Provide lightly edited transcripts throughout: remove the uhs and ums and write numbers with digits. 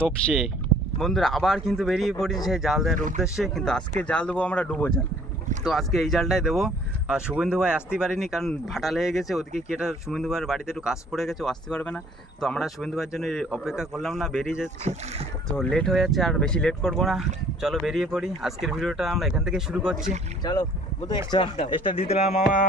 তপসে বন্ধুরা আবার কিন্তু বেরিয়ে পড়েছি সেই জাল দেওয়ার উদ্দেশ্যে। কিন্তু আজকে জাল দেবো আমরা ডুবো জাল। তো আজকে এই জালটাই দেবো। শুভেন্দু ভাই আসতেই পারেনি, কারণ ভাটা লেগে গেছে ওদিকে কি, এটা শুভেন্দু ভাইয়ের বাড়িতে একটু কাজ পড়ে গেছে, ও আসতে পারবে না। তো আমরা শুভেন্দু ভাইয়ের জন্য অপেক্ষা করলাম না, বেরিয়ে যাচ্ছি। তো লেট হয়ে যাচ্ছে, আর বেশি লেট করবো না, চলো বেরিয়ে পড়ি। আজকের ভিডিওটা আমরা এখান থেকে শুরু করছি। চলো স্টার্ট দিয়ে দিলাম মামা।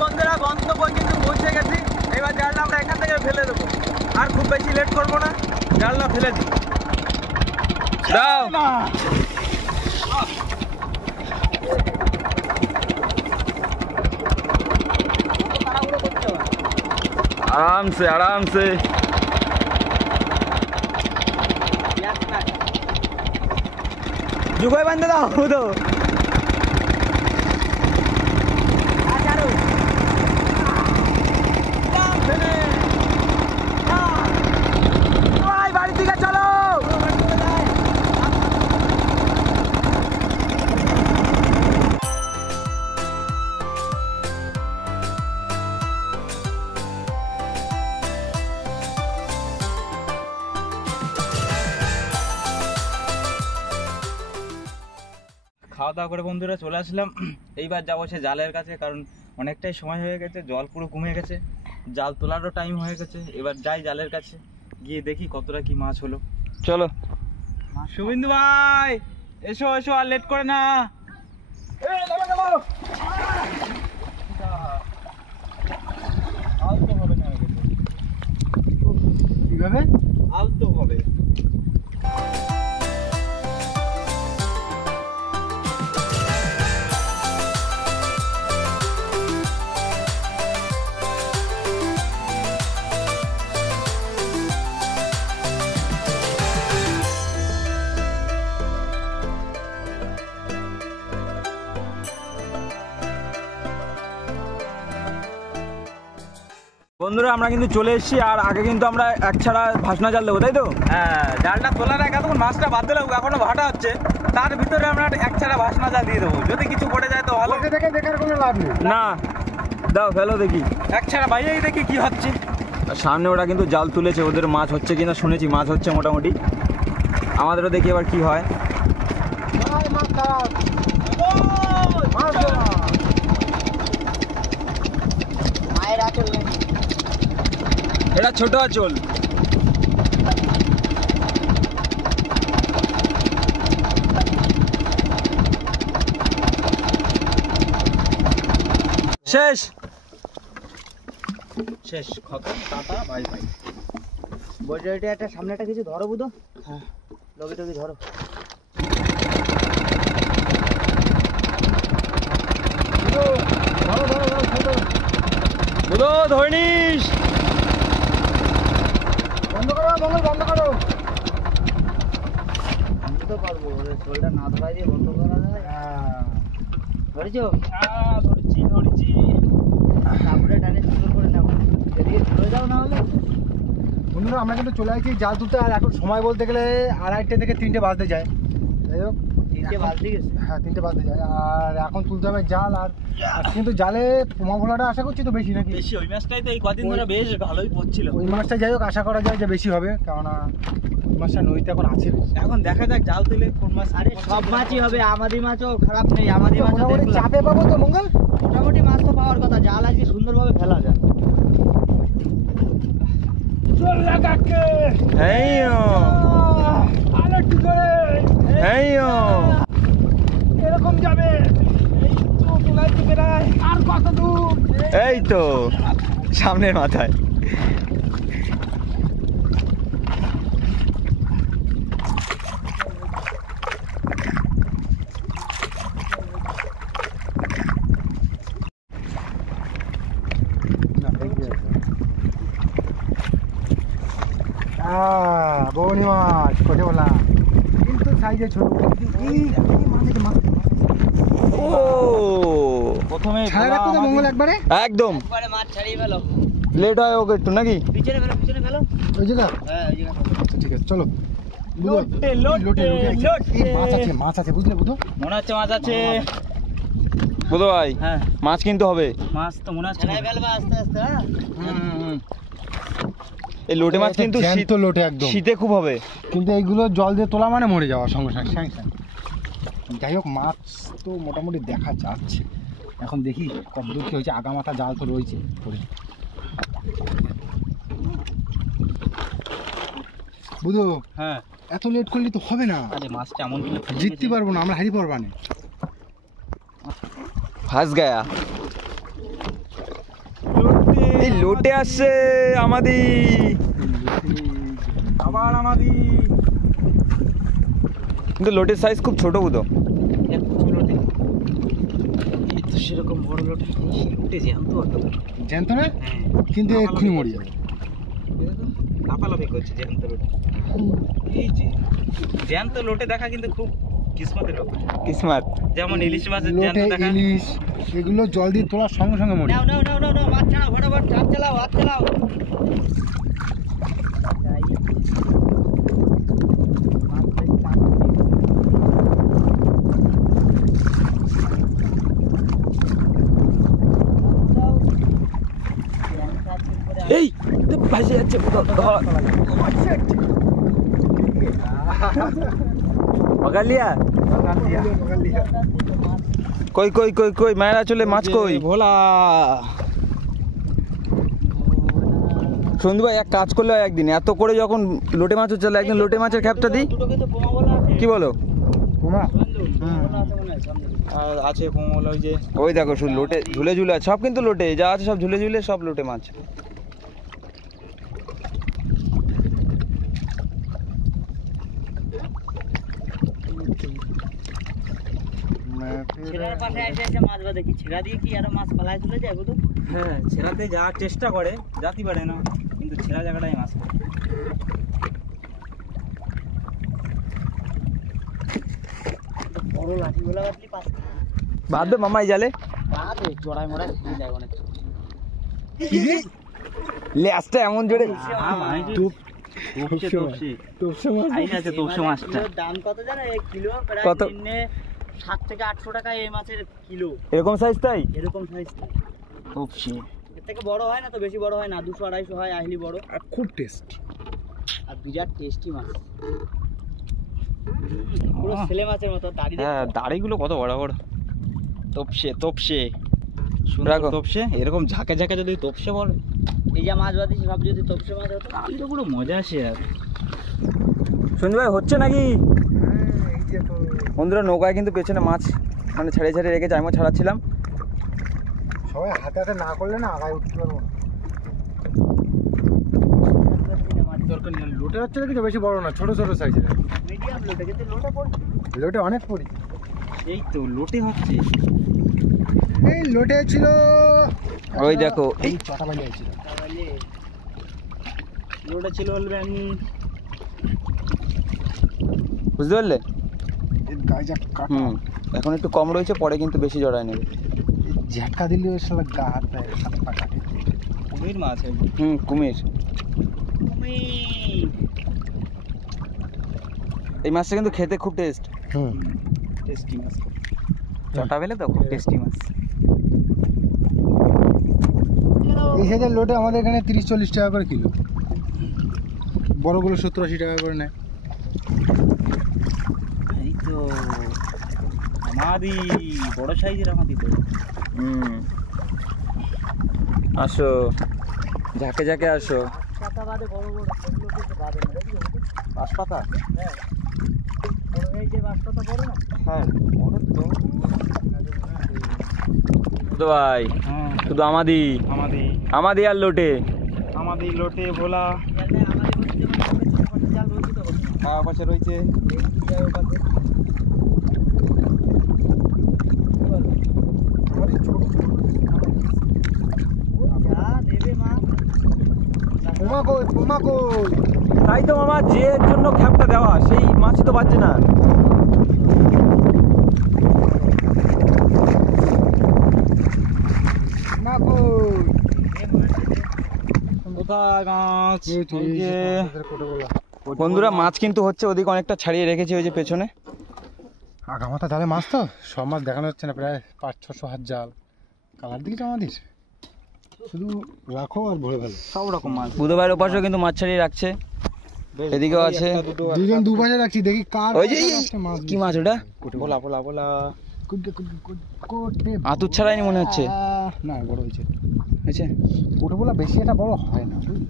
বন্ধুরা গন্তব্য কিন্তু পৌঁছে গেছি। এবার জালটা আমরা এখান থেকে ফেলে দেবো, আর খুব বেশি লেট করবো না, জালটা ফেলে দিই। দাও আরামসে আরামসে। जुगाई बांध दाओ तो बाड़ी दिखे चलो। খাওয়া দাওয়া করে বন্ধুরা চলে আসলাম। এইবার যাবো সে জালের কাছে, কারণ অনেকটাই সময় হয়ে গেছে, জল পুরো কমে গেছে, জাল তোলারও টাইম হয়ে গেছে। এবার যাই জালের কাছে, গিয়ে দেখি কতটা কি মাছ হলো। চলো শুভেন্দু ভাই এসো এসো, আর লেট করে না। আলতো হবে না, কিভাবে আলতো হবে। বন্ধুরা আমরা কিন্তু চলে এসেছি, আর আগে কিন্তু আমরা এক ছাড়া ভাসনা জাল দেবো, তাই তো? হ্যাঁ, জালটা তোলার আগে তখন মাছটা বাদ দিলাম, এখনো ভাটা হচ্ছে, তার ভিতরে আমরা এক ছাড়া ভাসনা জাল দিয়ে দেবো। যদি কিছু পড়ে যায় তো ভালো, দেখার কোনো লাভ নেই। না দাও ফেলো দেখি, এক ছাড়া বাইরেই দেখি কি হচ্ছে। সামনে ওরা কিন্তু জাল তুলেছে, ওদের মাছ হচ্ছে কিনা শুনেছি, মাছ হচ্ছে মোটামুটি, আমাদেরও দেখি এবার কি হয়। মায়ের আঁচল, এটা ছোট আঁচল। শেষ শেষ খতম, টাটা বাই বাই। বলছি এটা একটা সামনে একটা কিছু ধরো বুধো। হ্যাঁ লগে টগে ধরো। বুধো ধরনিস, বন্ধ করো মঙ্গল, বন্ধ করো। আমি তো পারবো, শরীরটা না ধরাই দিয়ে বন্ধ করা যায়। ধরেছো? হ্যাঁ ধরেছি ধরেছি। তারপরে টানে সুন্দর করে নেবো, এদিকে চলে যাও না হলে। বন্ধুরা আমরা কিন্তু চলে আসছি জাল তুলতে, আর এখন সময় বলতে গেলে 2:30 থেকে 3টে বাজতে যায়। যাই হোক 3টে বাজতে গেছে, হ্যাঁ 3টে বাজতে যায়, আর এখন তুলতে হবে জাল। আর কিন্তু জালে পোমা ভোলাটা আশা করছি তো বেশি নাকি? বেশি, ওই মাছটাই তো এই কদিন ধরে বেশ ভালোই পড়ছিল। ওই মাছটা যাই হোক আশা করা যায় যে বেশি হবে, কেননা মাছটা নদীতে এখন আছে। এখন দেখা যাক জাল তুলে কোন মাছ। আরে সব মাছই হবে, আমাদি মাছও খারাপ নেই, আমাদি মাছ চাপে পাবো তো মঙ্গল। মোটামুটি মাছ তো পাওয়ার কথা, জাল আজকে সুন্দরভাবে ফেলা যায়। এরকম যাবে আর কত দূর? এই তো সামনের মাথায়। বৌনি মাছ কোটে বলা কিন্তু সাইজে ছোট। ও প্রথমে ছাড়া রাখতো তো মঙ্গল একবারে একদম একবারে মাছ ছাড়িয়ে ফেলো, লেট হয় ওকে একটু নাকি? পিছনে ফেলো, পিছনে ফেলো। ওই জায়গা। হ্যাঁ ওই জায়গা। ঠিক আছে চলো। লোটে লোটে মাছ আছে বুঝলে বুঝো। মনে হচ্ছে মাছ আছে। বুধো ভাই হ্যাঁ মাছ কিন্তু হবে। মাছ তো মনে হচ্ছে ছাড়াই ফেলবা আস্তে আস্তে। হ্যাঁ এই লোটে মাছ কিন্তু জ্যান্ত লোটে একদম শীতে খুব হবে, কিন্তু এইগুলো জল দিয়ে তোলা মানে মরে যাওয়ার সঙ্গে সঙ্গে স্যাংশন। যাই হোক মাছ তো মোটামুটি দেখা যাচ্ছে, এখন দেখি কতদূর কি হয়েছে। আগা মাথা জাল তো রয়েছে পরে। বুঝো হ্যাঁ এত লেট করলে তো হবে না, আরে মাছটা এমন জিততে পারবো না আমরা, হারি পারবা না। ফাঁস গায়া এই লোটে আসছে আমাদের, আবার আমাদের কিন্তু লোটের সাইজ খুব ছোট বুধো। লোটে এই তো সেরকম বড় লোটে লোটে জ্যান্ত জ্যান্ত না, হ্যাঁ কিন্তু এক্ষুনি মরে যাবে। লাফালাফি করছে জ্যান্ত লোটে। এই যে জ্যান্ত লোটে দেখা কিন্তু খুব কিসমতের ব্যাপার। কিসমত যেমন ইলিশ মাছের জ্যান্ত লোটে দেখা। ইলিশ এগুলো জল দিয়ে তোলার সঙ্গে সঙ্গে মরে নাও নাও নাও নাও নাও মাছ ছাড়াও ফটাফট, হাত চালাও হাত চালাও। এই ভাসে যাচ্ছে পকড় লিয়া। কই কই কই কই মায়েরা চলে মাছ কই? ভোলা সন্দীপ ভাই এক কাজ করলে হয়, একদিন এত করে যখন লোটে মাছ হচ্ছে একদিন লোটে মাছের খ্যাপটা দিই, দুটো কিন্তু পোমা বলা আছে। কি বলো? পোমা আর আছে পোমা বলা, ওই যে ওই দেখো শুধু লোটে ঝুলে ঝুলে আছে, সব কিন্তু লোটে যা আছে সব ঝুলে ঝুলে সব লোটে মাছ। ছেড়ার পাশে এসে এসে মাছ বাঁধে, কি ছেড়া দিয়ে কি আরো মাছ পালায় চলে যায় বুঝো? হ্যাঁ ছেড়াতে যাওয়ার চেষ্টা করে, যাতে পারে না, কিন্তু ছেড়া জায়গাটাই মাছ পায়। বড় লাঠি গোলা বাটলি পাস বাঁধবে মামাই জালে বাঁধে, চড়াই মড়াই ফেলে যায় অনেক। লেজটা এমন জোরে দাম কত জানো এই কিলো? প্রায় কত? দিনে 7 থেকে 800 টাকা এই মাছের কিলো। এরকম সাইজ তাই? এরকম সাইজ খুবশি, এর থেকে বড় হয় না তো, বেশি বড় হয় না, 200-250 হয় আইলি বড়, আর খুব টেস্ট আর বিরাট টেস্টি মাছ, পুরো ছেলে মাছের মতো দাড়ি। হ্যাঁ দাড়িগুলো কত বড় বড়, তপসে তপসে সুন্দর রাখো। তপসে, এরকম ঝাঁকে ঝাঁকে যদি তপসে বড়, এই যা মাছ বাঁধিস সব যদি তপসে মাছ হতো তাহলে তো পুরো মজা আসে। আর সন্দীপ ভাই হচ্ছে নাকি? বন্ধুরা নৌকায় কিন্তু পেছনে মাছ মানে ছেড়ে ছেড়ে রেখেছে, আমিও ছাড়াচ্ছিলাম। সবাই হাতে হাতে না করলে না আগায় উঠতে পারবো না। দরকার নেই, লোটে হচ্ছে কিন্তু বেশি বড় না, ছোট ছোট সাইজের। মিডিয়াম লোটে, কিন্তু লোটে পড়ছে, লোটে অনেক পড়ি। এই তো লোটে হচ্ছে। এই লোটে ছিল ওই দেখো এই চটা বালি আছে। তাহলে লোটে ছিল বলবেন, বুঝতে পারলে? এর গায়ে যা কাটা, হুম এখন একটু কম রয়েছে, পরে কিন্তু বেশি জড়ায় নেবে। ঝাঁকা দিলে ওই শালা গা হাত পা কাটে। কুমির মাছ। হুম কুমির। কুমির এই মাছটা কিন্তু খেতে খুব টেস্ট, হুম টেস্টি মাছ। চটা বেলে তো খুব টেস্টি মাছ। এই সাইজের লোটে আমাদের এখানে 30-40 টাকা করে কিলো, বড়গুলো 70-80 টাকা করে নেয়। এই তো আমাদি বড় সাইজের আমাদি তো। হুম আসো ঝাঁকে ঝাঁকে আসো। পাতা বাদে বড় বড় সেগুলো কিন্তু বাদে না, দেখি বাঁশ পাতা? হ্যাঁ বড় এই যে বাঁশ পাতা বড় না। হ্যাঁ বড় তো। তো ভাই হ্যাঁ শুধু আমাদি আমাদি আমাদি আর লোটে, আমাদি লোটে ভোলা জাল রয়েছে তো, খাওয়া পাশে রয়েছে। ওমা কই মামা কই? তাই তো মামা, যে জন্য খ্যাপটা দেওয়া সেই মাছই তো পাচ্ছে না। মা কই? কোথায় মাছ? এই তো, এই যে কোটোগুলো। বন্ধুরা মাছ কিন্তু হচ্ছে, ওদিকে অনেকটা ছাড়িয়ে রেখেছি ওই যে পেছনে। আগামাথা জালে মাছ তো, সব মাছ দেখানো হচ্ছে না, প্রায় 500-600 হাত জাল। কালার দিকে আমাদের শুধু রাখো আর ভরে ফেলো। সব রকম মাছ। বুধবার ওপাশেও কিন্তু মাছ ছাড়িয়ে রাখছে, এদিকেও আছে। দুজন দুপাশে রাখছি, দেখি কার ওই যে একটা মাছ। কি মাছ ওটা? বলা বলা বলা। কোটে আতুর ছাড়াইনি মনে হচ্ছে। না, বড় হয়েছে। হয়েছে? কোটে বলা বেশি একটা বড় হয় না, বুঝলি?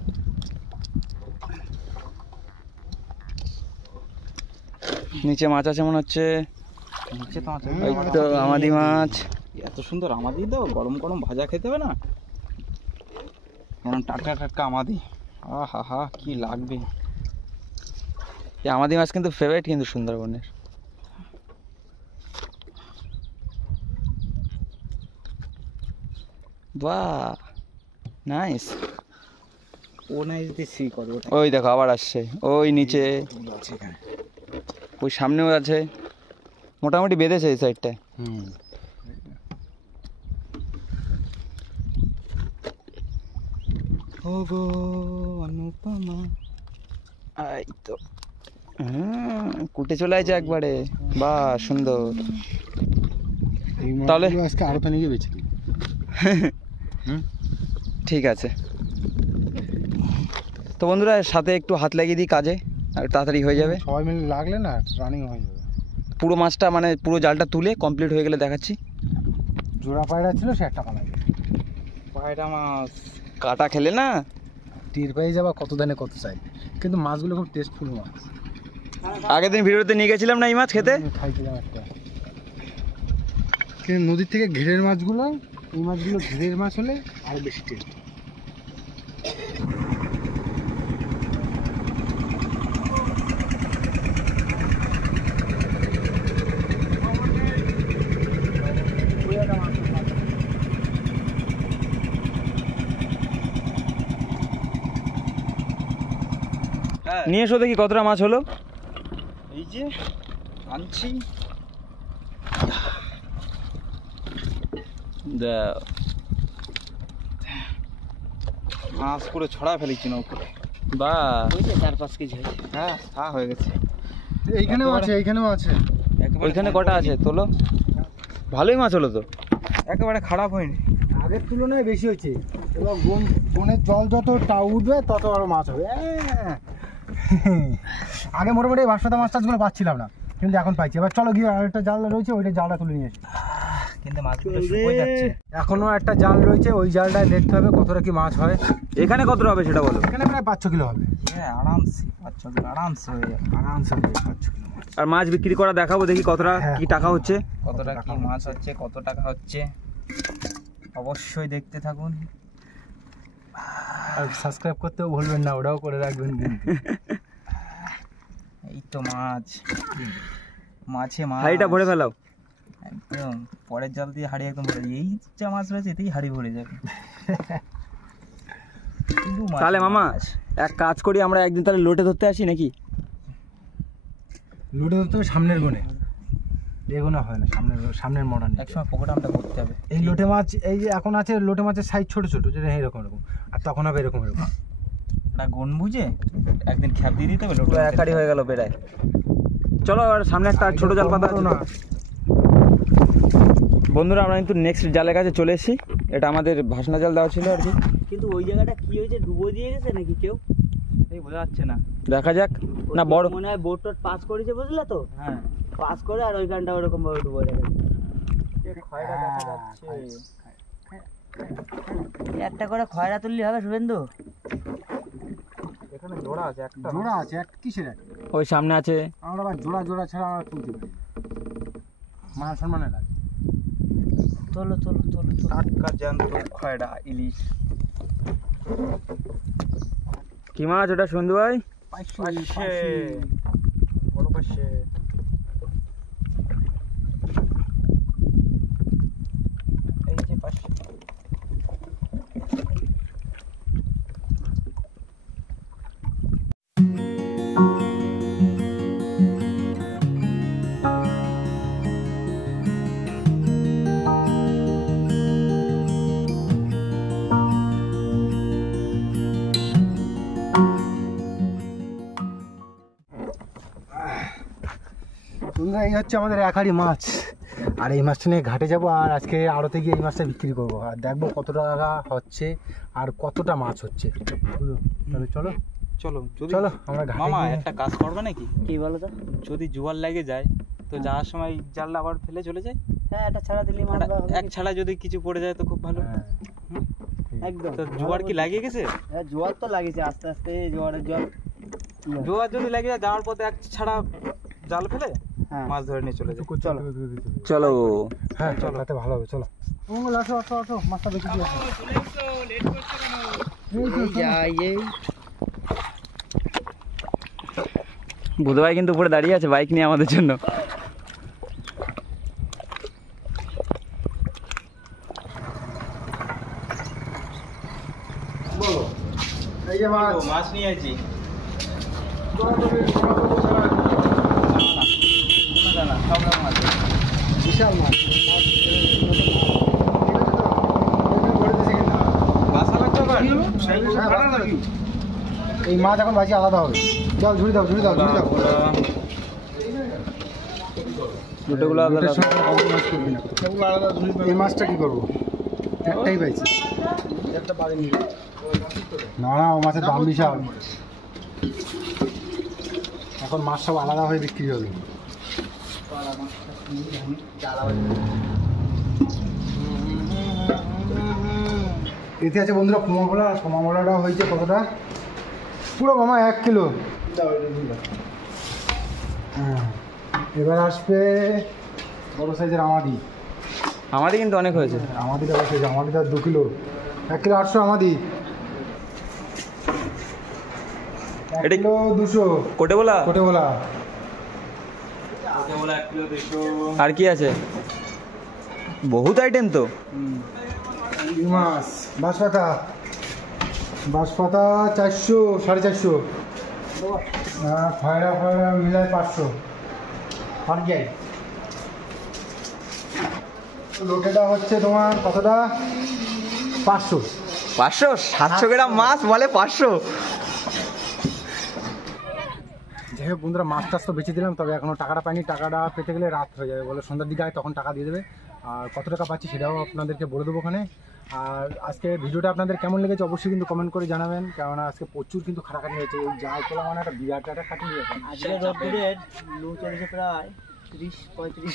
নিচে মাছ আছে মনে হচ্ছে। নিচে তো আছে। ওই তো আমাদি মাছ। এত সুন্দর আমাদি দাও, গরম গরম ভাজা খেতে হবে না? এখন টাটকা টাটকা আমাদি, আহা হা কি লাগবে। এই আমাদি মাছ কিন্তু ফেভারিট কিন্তু সুন্দরবনের। বাহ, নাইস। ও নাই যদি সি করে ওটা। ওই দেখো আবার আসছে, ওই নিচে, ওই সামনেও আছে, মোটামুটি বেঁধেছে এই সাইডটায়। ও গো অনুপমা। এই তো কুটে চলে আসছে একবারে। বাহ, সুন্দর। তাহলে আজকে আরো তো নিয়ে বেঁচে দিই। ঠিক আছে তো বন্ধুরা, সাথে একটু হাত লাগিয়ে দিই কাজে, আর তাড়াতাড়ি হয়ে যাবে। সবাই মিলে লাগলে না রানিং হয়ে যাবে। পুরো মাছটা মানে পুরো জালটা তুলে কমপ্লিট হয়ে গেলে দেখাচ্ছি। জোড়া পায়রা ছিল, সে একটা পালাবে। পায়রা মাছ কাটা খেলে না তীর পেয়ে যাবা কত দানে কত চাই, কিন্তু মাছগুলো খুব টেস্টফুল মাছ। আগের দিন ভিডিওতে নিয়ে গেছিলাম না এই মাছ খেতে। খাইছিলাম একটা, কিন্তু নদীর থেকে ঘেরের মাছগুলো, এই মাছগুলো ঘেরের মাছ হলে আরো বেশি টেস্ট। নিয়ে এসো দেখি কতটা মাছ হলো। এই যে আনছি। মাছ পুরো ছড়া ফেলেছি না উপরে। বা 4-5 কেজি হয়েছে। হ্যাঁ হয়ে গেছে। এইখানেও আছে, এইখানেও আছে। ওইখানে কটা আছে তোলো। ভালোই মাছ হলো তো, একেবারে খারাপ হয়নি। আগের তুলনায় বেশি হয়েছে। এবার বনের জল যত উঠবে তত আরো মাছ হবে। আগে মোটামুটি ভাষাতে মাছ টাছগুলো পাচ্ছিলাম না, কিন্তু এখন পাইছি। এবার চলো গিয়ে আরেকটা জাল রয়েছে, ওইটা জালটা তুলে নিয়ে আসি। কিন্তু মাছগুলো শুকিয়ে যাচ্ছে। এখনো একটা জাল রয়েছে, ওই জালটায় দেখতে হবে কতটা কি মাছ হয়। এখানে কতটা হবে সেটা বলো। এখানে প্রায় 5-6 কিলো হবে। হ্যাঁ আরামসে 5-6 কিলো আরামসে হয়ে যাবে। আরামসে হবে 5-6 কিলো মাছ। আর মাছ বিক্রি করা দেখাবো, দেখি কতটা কি টাকা হচ্ছে। কতটা কি মাছ হচ্ছে, কত টাকা হচ্ছে, অবশ্যই দেখতে থাকুন। আর সাবস্ক্রাইব করতেও ভুলবেন না, ওটাও করে রাখবেন কিন্তু। এই তো মাছ, মাছে মাছ। হাঁড়িটা ভরে ফেলাও। একদম পরের জল দিয়ে হাঁড়ি একদম ভরে যাবে। এই যা মাছ রয়েছে এতেই হাঁড়ি ভরে যাবে। শুধু মাছ, তাহলে মামা মাছ। এক কাজ করি, আমরা একদিন তাহলে লোটে ধরতে আসি নাকি? লুটে ধরতে হবে সামনের গুণে, এগুলো হয় না। সামনের মডার্ন একসময় পোকোটামটা করতে হবে। এই লোটে মাছ, এই যে এখন আছে লোটে মাছের সাইজ ছোট ছোট, যেটা এইরকম এরকম, আর তখন হবে এরকম এরকম। না গুণ বুঝে একদিন খ্যাপ দিয়ে দিতে হবে। লোটো এক হাঁড়ি হয়ে গেল বেড়ায়। চলো আর সামনে একটা ছোট জাল পাতা আছে না। বন্ধুরা, আমরা কিন্তু নেক্সট জালের কাছে চলে এসেছি। এটা আমাদের ভাসনা জাল দেওয়া ছিল আর কি। কিন্তু ওই জায়গাটা কি হয়েছে, ডুবো দিয়ে গেছে নাকি কেউ, এই বোঝা যাচ্ছে না। দেখা যাক না, বড় মনে হয় বোট টোট পাস করেছে, বুঝলে তো? হ্যাঁ পাস করে আর ওইখানটা ওরকম ভাবে ডুবো রেখেছে। একটা করে খয়রা তুললি হবে শুভেন্দু? এখানে জোড়া আছে, একটা জোড়া আছে, এক কিসের এক? ওই সামনে আছে। আমরা আবার জোড়া ছাড়া আমরা তুলতে পারি, মান সম্মানে লাগে। তোলো তোলো তোলো, টাটকা জ্যান্ত খয়রা ইলিশ। কি মাছ ওটা সন্ধু ভাই? পাশে বড় পাশে। এই যে পাশে বন্ধুরা এই হচ্ছে আমাদের এক হাঁড়ি মাছ, আর এই মাছটা নিয়ে ঘাটে যাবো, আর আজকে আড়তে গিয়ে এই মাছটা বিক্রি করবো, আর দেখবো কত টাকা হচ্ছে আর কতটা মাছ হচ্ছে। বুঝলো, তাহলে চলো চলো চলো আমরা ঘাটে মামা গিয়ে- একটা কাজ করবে নাকি? কি বলো তো? যদি জোয়ার লেগে যায় তো যাওয়ার সময় জালটা আবার ফেলে চলে যায়, হ্যাঁ, এটা ছাড়া দিলি মাছ এক ছাড়া যদি কিছু পড়ে যায় তো খুব ভালো। হ্যাঁ, একদম। তো জোয়ার কি লাগিয়ে গেছে? হ্যাঁ, জোয়ার তো লাগিয়েছে, আস্তে আস্তে জোয়ারের জল। জোয়ার যদি লাগে যায়, যাওয়ার পথে এক ছাড়া জাল ফেলে হ্যাঁ, মাছ ধরে নিয়ে চলে যায়। চলো চলো হ্যাঁ চলো, তাতে ভালো হবে, চলো মঙ্গল আসো আসো আসো, মাছটা বেশি দিয়ে আসো। যাই এই বুধ ভাই কিন্তু উপরে দাঁড়িয়ে আছে বাইক নিয়ে আমাদের জন্য। বলো এই যে মাছ, মাছ নিয়ে আছি। বিশাল মাছ। এই মাছ এখন বাজি আলাদা হবে। যাও ঝুড়ি দাও, ঝুড়ি দাও, ঝুড়ি দাও। দুটোগুলো আলাদা দুটোর সঙ্গে compromise করবি না। এই মাছটা কি করবো? একটাই পাইছি। না না, ও মাছের দাম বিশাল। এখন মাছ সব আলাদা হয়ে বিক্রি হবে। এতে আছে বন্ধুরা পোমামোলা, আর পোমামোলাটা হয়েছে কতটা? পুরো মামা 1 কিলো। হ্যাঁ, এবার আসবে বড় সাইজের আমাদি। আমারই কিন্তু অনেক হয়েছে। আমাদিটা বসে, আমাদিটা 2 কিলো, 1 কিলো 800 আমাদি, 1 এটা- কিলো 200 কোটে বলা কোটে বলা। আর কি আছে? বহুত আইটেম তো। এই মাছ বাঁশপাতা, বাঁশপাতা 400 450, ফয়রা ফয়রা মিলায় 500 আর যাই। লোটেটা হচ্ছে তোমার কতটা? 500। 500 700 গ্রাম মাছ বলে 500। যাই হোক বন্ধুরা, মাছ টাছ তো বেঁচে দিলাম, তবে এখনও টাকাটা পাইনি। টাকাটা পেতে গেলে রাত হয়ে যাবে, বলে সন্ধ্যার দিকে আয়, তখন টাকা দিয়ে দেবে। আর কত টাকা পাচ্ছি সেটাও আপনাদেরকে বলে দেবো ওখানে। আর আজকে ভিডিওটা আপনাদের কেমন লেগেছে অবশ্যই কিন্তু কমেন্ট করে জানাবেন, কেননা আজকে প্রচুর কিন্তু খাটাখাটি হয়েছে। এই জাল তোলা মানে একটা বিরাট একটা খাটনি এখন। আজকে রোদ্দুরের লু চলেছে প্রায় 30-35।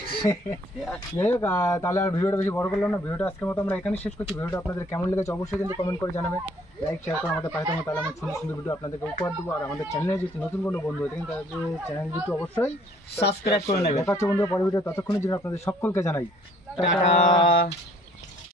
যাই হোক, তাহলে আর ভিডিওটা বেশি বড় করলাম না। ভিডিওটা আজকের মতো আমরা এখানে শেষ করছি। ভিডিওটা আপনাদের কেমন লেগেছে অবশ্যই কিন্তু কমেন্ট করে জানাবেন, লাইক শেয়ার করে আমাদের পাশে থাকবেন, তাহলে আমি সুন্দর সুন্দর ভিডিও আপনাদেরকে উপহার দেবো। আর আমাদের চ্যানেলে যদি নতুন কোনো বন্ধু হয়ে থাকেন তাহলে চ্যানেল দুটো অবশ্যই সাবস্ক্রাইব করে নেবেন। দেখা হচ্ছে বন্ধুরা পরের ভিডিও, ততক্ষণের জন্য আপনাদের সকলকে জানাই টাটা।